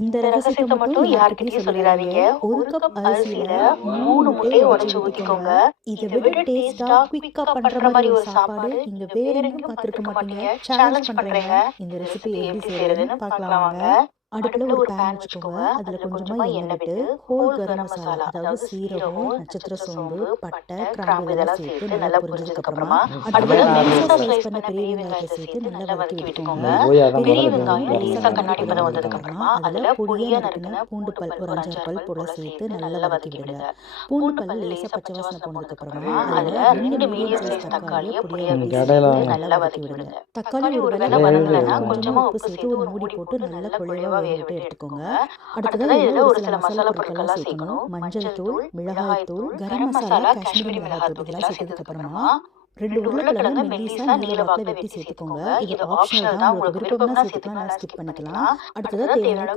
இந்த ரகசியத்த மட்டும் யார்கிட்டயும் சொல்லிடாதீங்க. 1 கப் அரிசியில 3 முட்டைய உடைச்சு ஊத்திக்கோங்க. இத விட டேஸ்ட்டா, குயிக்கா பண்ற மாரி ஒரு சாப்பாடு நீங்க வேற எங்கேயும் பார்த்திருக்க மாட்டீங்க. சேலஞ்ச் பண்றேங்க. இந்த ரெசிபி எப்படி செய்றதுன்னு பார்க்கலாம் வாங்க. அடுப்புல ஒரு பேன் வச்சுக்கோங்க. அதுல கொஞ்சமா எண்ணெய் விட்டு ஹோல் கரம் மசாலா, அதாவது சீரகம், நட்சத்திர சோம்பு, பட்டை, கிராம்பு இதெல்லாம் சேர்த்து நல்லா பொரிஞ்சதுக்கு அப்புறமா அடுத்தது மெலிசா ஸ்லைஸ் பண்ண பெரிய வெங்காயத்தை சேர்த்து நல்லா வதக்கி விட்டுக்கோங்க. பெரிய வெங்காயம் லேசா கண்ணாடி பதம் வந்ததுக்கு அப்புறமா அதுல பொடியா நறுக்குன பூண்டு பல் ஒரு 5 பல் போல சேர்த்து நல்லா வதக்கி விடுங்க. பூண்டு பல் லேசா பச்சை வாசனை போனதுக்கு அப்புறமா அதுல 2 மீடியம் சைஸ் தக்காளியை பொடியா சேர்த்து நல்லா வதக்கி விடுங்க. தக்காளி ஒரு வேளை வதங்கலைன்னா கொஞ்சமா உப்பு சேர்த்து ஒரு மூடி போட்டு நல்லா குழைவா வேக விட்டு எடுத்துக்கோங்க. அடுத்ததா இதுல ஒரு சில மசாலா பொருட்கள்லாம் சேர்க்கணும். மஞ்சள் தூள், மிளகாய் தூள், கரம் மசாலா, காஷ்மீரி மிளகாய் தூள் இதெல்லாம் சேர்த்ததுக்கு அப்புறமா 2 உருளைக்கிழங்கு மெல்லிசா நீல வாக்குல வெட்டி சேர்த்துக்கோங்க. இது ஆப்ஷனல் தான். உங்களுக்கு விருப்பம்னா சேர்த்துக்கலாம், இல்ல ஸ்கிப் பண்ணிக்கலாம். அடுத்ததா தேவையான